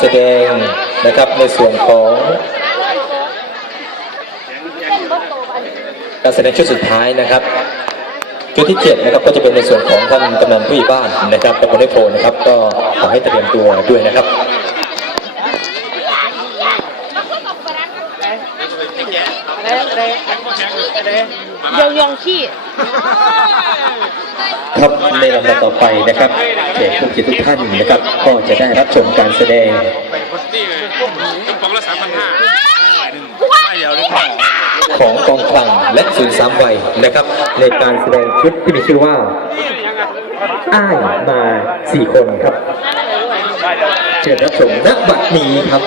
แสดงนะครับในส่วนของการแสดงชุดสุดท้ายนะครับชุดที่เจ็ดนะครับก็จะเป็นในส่วนของท่านกำนันผู้ใหญ่บ้านนะครับตำบลไอโพนะครับ ก็ขอให้เตรียมตัวด้วยนะครับยองยองขี้ ครับในลำดับต่อไปนะครับแขกผู้เกียรติทุกท่านนะครับ ก็จะได้รับชมการแสดงของกองคลังและศูนย์สามวัยนะครับ ในการแสดงชุดที่มีชื่อว่า อ้ายมาสี่คนครับเชิญรับชมณบัดนี้ครับ